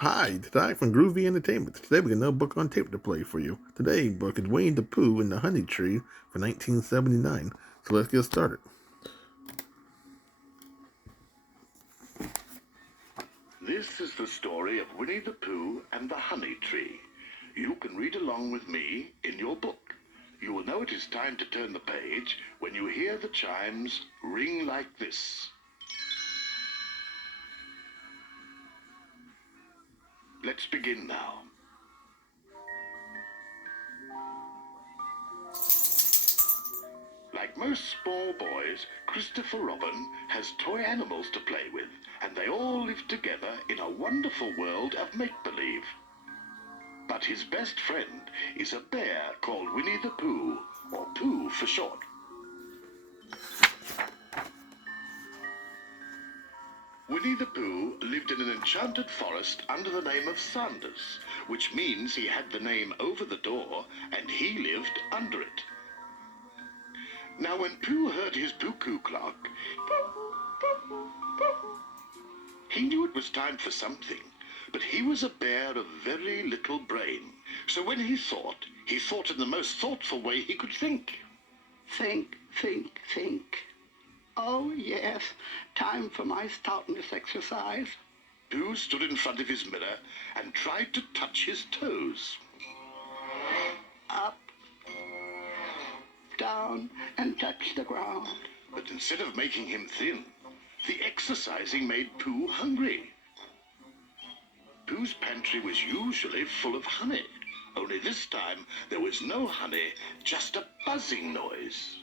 Hi, Ty from Groovy Entertainment. Today we got another book on tape to play for you. Today's book is Winnie the Pooh and the Honey Tree for 1979. So let's get started. This is the story of Winnie the Pooh and the Honey Tree. You can read along with me in your book. You will know it is time to turn the page when you hear the chimes ring like this. Let's begin now. Like most small boys, Christopher Robin has toy animals to play with, and they all live together in a wonderful world of make-believe. But his best friend is a bear called Winnie the Pooh, or Pooh for short. Winnie the Pooh lived in an enchanted forest under the name of Sanders, which means he had the name over the door and he lived under it. Now when Pooh heard his cuckoo clock, he knew it was time for something, but he was a bear of very little brain. So when he thought in the most thoughtful way he could think. Think, think, think. Oh, yes, time for my stoutness exercise. Pooh stood in front of his mirror and tried to touch his toes. Up, down, and touch the ground. But instead of making him thin, the exercising made Pooh hungry. Pooh's pantry was usually full of honey, only this time there was no honey, just a buzzing noise.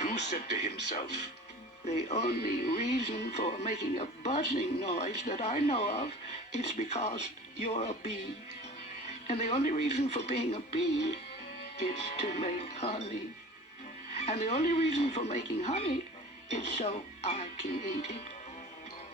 Pooh said to himself, The only reason for making a buzzing noise that I know of is because you're a bee. And the only reason for being a bee is to make honey. And the only reason for making honey is so I can eat it.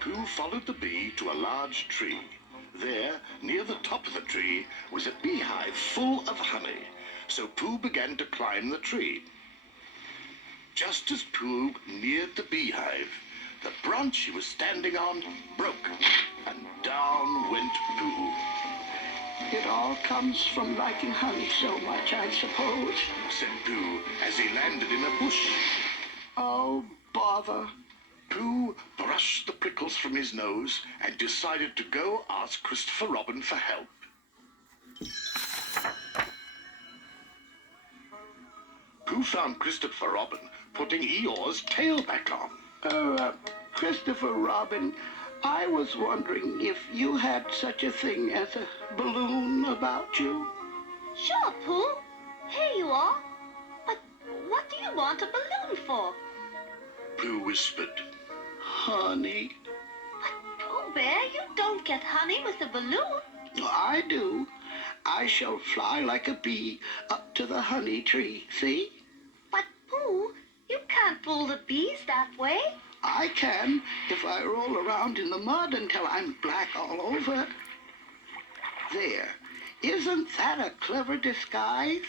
Pooh followed the bee to a large tree. There, near the top of the tree, was a beehive full of honey. So Pooh began to climb the tree. Just as Pooh neared the beehive, the branch he was standing on broke, and down went Pooh. It all comes from liking honey so much, I suppose, said Pooh as he landed in a bush. Oh, bother. Pooh brushed the prickles from his nose and decided to go ask Christopher Robin for help. Pooh found Christopher Robin putting Eeyore's tail back on. Christopher Robin, I was wondering if you had such a thing as a balloon about you. Sure, Pooh. Here you are. But what do you want a balloon for? Pooh whispered. Honey. But, Pooh Bear, you don't get honey with a balloon. I do. I shall fly like a bee up to the honey tree, see? But, Pooh, you can't fool the bees that way. I can if I roll around in the mud until I'm black all over. There. Isn't that a clever disguise?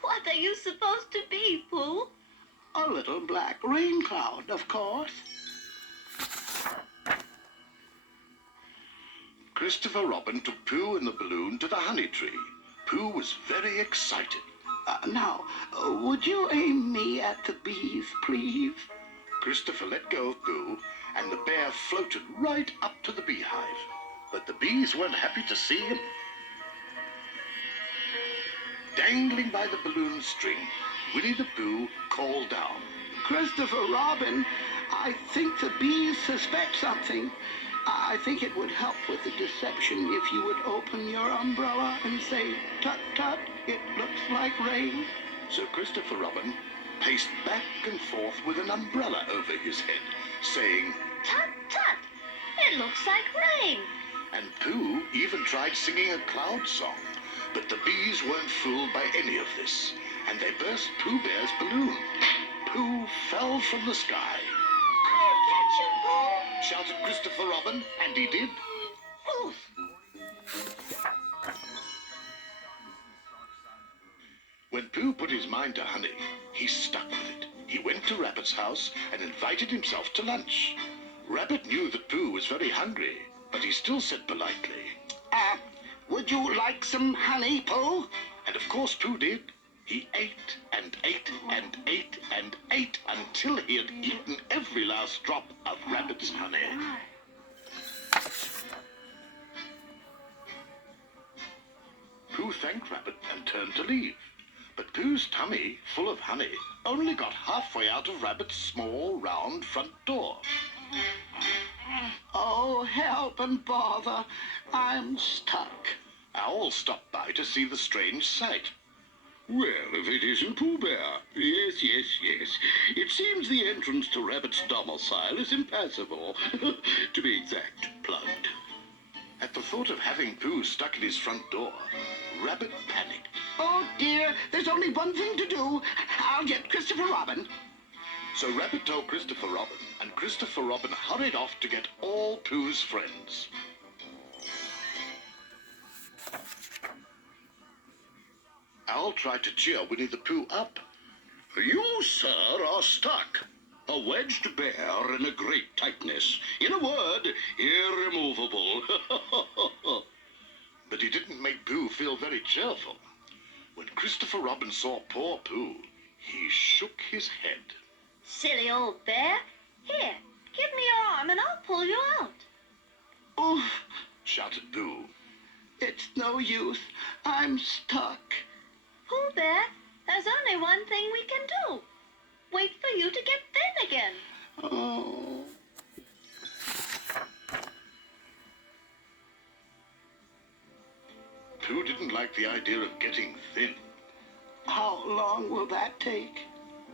What are you supposed to be, Pooh? A little black rain cloud, of course. Christopher Robin took Pooh and the balloon to the honey tree. Pooh was very excited. Now, would you aim me at the bees, please? Christopher let go of Pooh, and the bear floated right up to the beehive. But the bees weren't happy to see him. Dangling by the balloon string, Winnie the Pooh called down. Christopher Robin, I think the bees suspect something. I think it would help with the deception if you would open your umbrella and say, "Tut, tut, it looks like rain." So Christopher Robin paced back and forth with an umbrella over his head, saying, Tut, tut. It looks like rain. And Pooh even tried singing a cloud song. But the bees weren't fooled by any of this, and they burst Pooh Bear's balloon. Pooh fell from the sky. I'll catch you, Pooh, shouted Christopher Robin, and he did. Pooh. When Pooh put his mind to honey, he stuck with it. he went to Rabbit's house and invited himself to lunch. Rabbit knew that Pooh was very hungry, but he still said politely, Would you like some honey, Pooh? and of course Pooh did. He ate and ate and ate and ate until he had eaten every last drop of Rabbit's honey. Pooh thanked Rabbit and turned to leave. But Pooh's tummy, full of honey, only got halfway out of Rabbit's small, round front door. Oh, help and bother. I'm stuck. Owl stopped by to see the strange sight. Well, if it isn't Pooh Bear. Yes. It seems the entrance to Rabbit's domicile is impassable. To be exact, plugged. At the thought of having Pooh stuck in his front door, Rabbit panicked. Oh, dear, there's only one thing to do. I'll get Christopher Robin. So Rabbit told Christopher Robin, and Christopher Robin hurried off to get all Pooh's friends. Owl tried to cheer Winnie the Pooh up. You, sir, are stuck. A wedged bear in a great tightness. In a word, irremovable. But he didn't make Pooh feel very cheerful. When Christopher Robin saw poor Pooh, he shook his head. Silly old bear. Here, give me your arm and I'll pull you out. Oh, Shouted Pooh. it's no use. I'm stuck. Pooh Bear, there's only one thing we can do. Wait for you to get thin again. Oh. Pooh didn't like the idea of getting thin. How long will that take?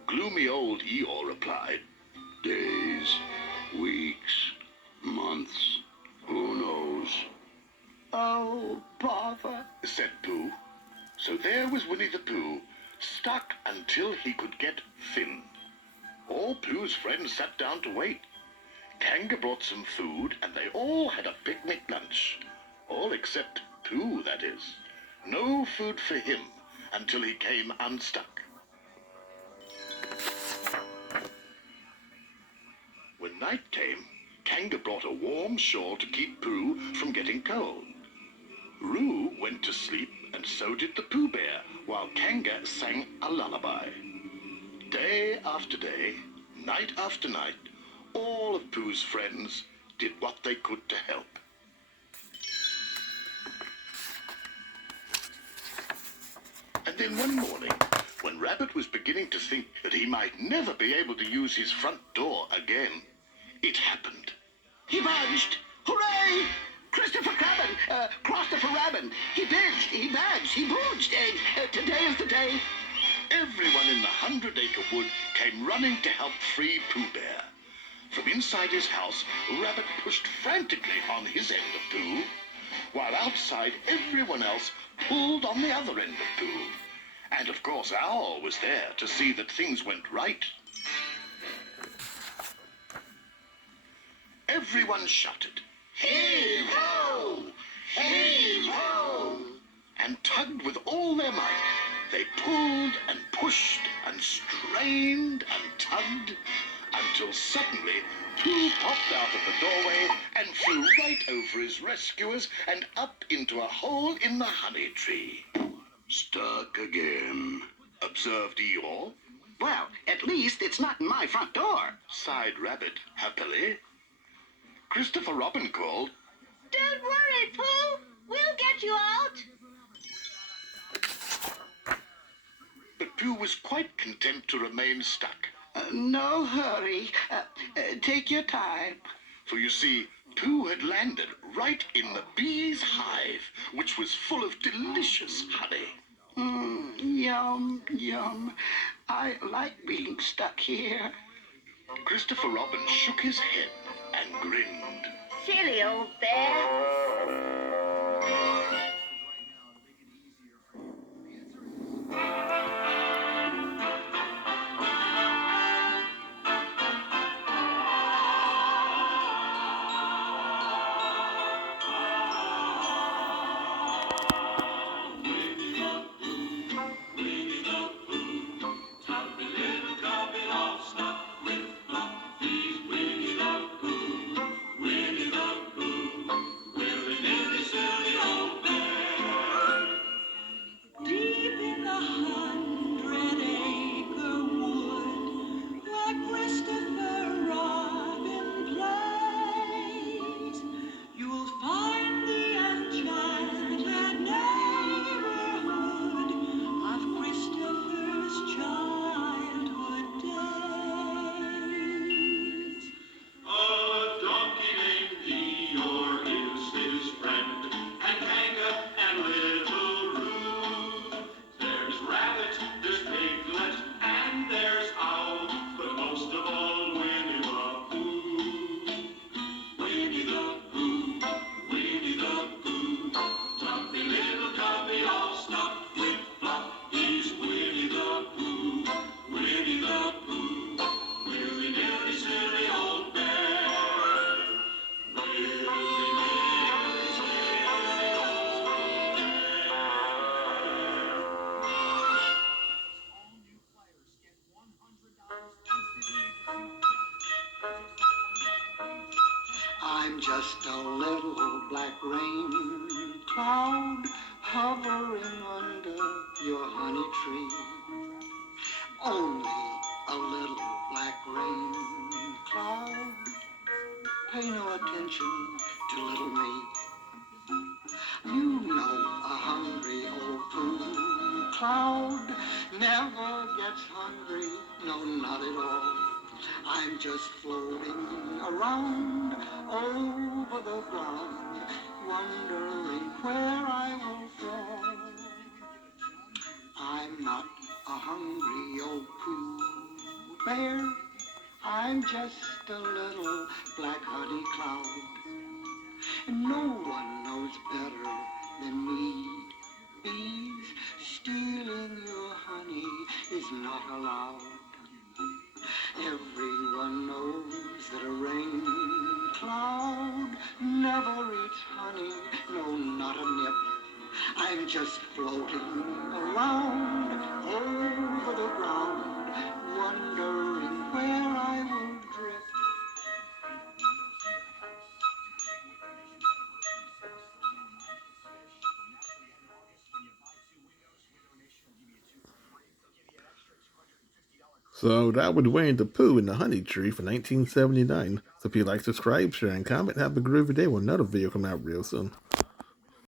Gloomy old Eeyore replied, Days, weeks, months, who knows? Oh, bother. said Pooh. So there was Winnie the Pooh, stuck until he could get thin. All Pooh's friends sat down to wait. Kanga brought some food, and they all had a picnic lunch. All except Pooh, that is. No food for him until he came unstuck. When night came, Kanga brought a warm shawl to keep Pooh from getting cold. Roo went to sleep, and so did the Pooh Bear, while Kanga sang a lullaby. Day after day, night after night, all of Pooh's friends did what they could to help. And then one morning, when Rabbit was beginning to think that he might never be able to use his front door again, it happened. He budged. Hooray! Christopher Robin. He badged, he booged. Today is the day. Everyone in the 100-acre wood came running to help free Pooh Bear. From inside his house, Rabbit pushed frantically on his end of Pooh, while outside everyone else pulled on the other end of Pooh. And of course Owl was there to see that things went right. Everyone shouted, Heave-ho! Heave-ho! and tugged with all their might. They pulled and pushed and strained and tugged until suddenly Pooh popped out of the doorway and flew right over his rescuers and up into a hole in the honey tree. Stuck again. Observed Eeyore, Well, at least it's not in my front door. sighed Rabbit happily. Christopher Robin called, Don't worry, Pooh. We'll get you out. but Pooh was quite content to remain stuck. No hurry. Take your time. For you see, Pooh had landed right in the bee's hive, which was full of delicious honey. Yum, yum. I like being stuck here. Christopher Robin shook his head and grinned. Silly old bear. Top the little cupboard I'm just a little black rain cloud hovering under your honey tree. Only a little black rain cloud. Pay no attention to little me. You know a hungry old Pooh cloud never gets hungry, no, not at all. I'm just floating around over the ground, wondering where I will fall. I'm not a hungry old Pooh bear, I'm just a little black honey cloud. And no one knows better than me. Bees stealing your honey is not allowed. Everyone knows that a rain cloud never eats honey, no, not a nip. I'm just floating around over the ground, wondering where I will drift. So that was Winnie the Pooh in the Honey Tree for 1979. So if you like, subscribe, share, and comment, have a groovy day with another video coming out real soon.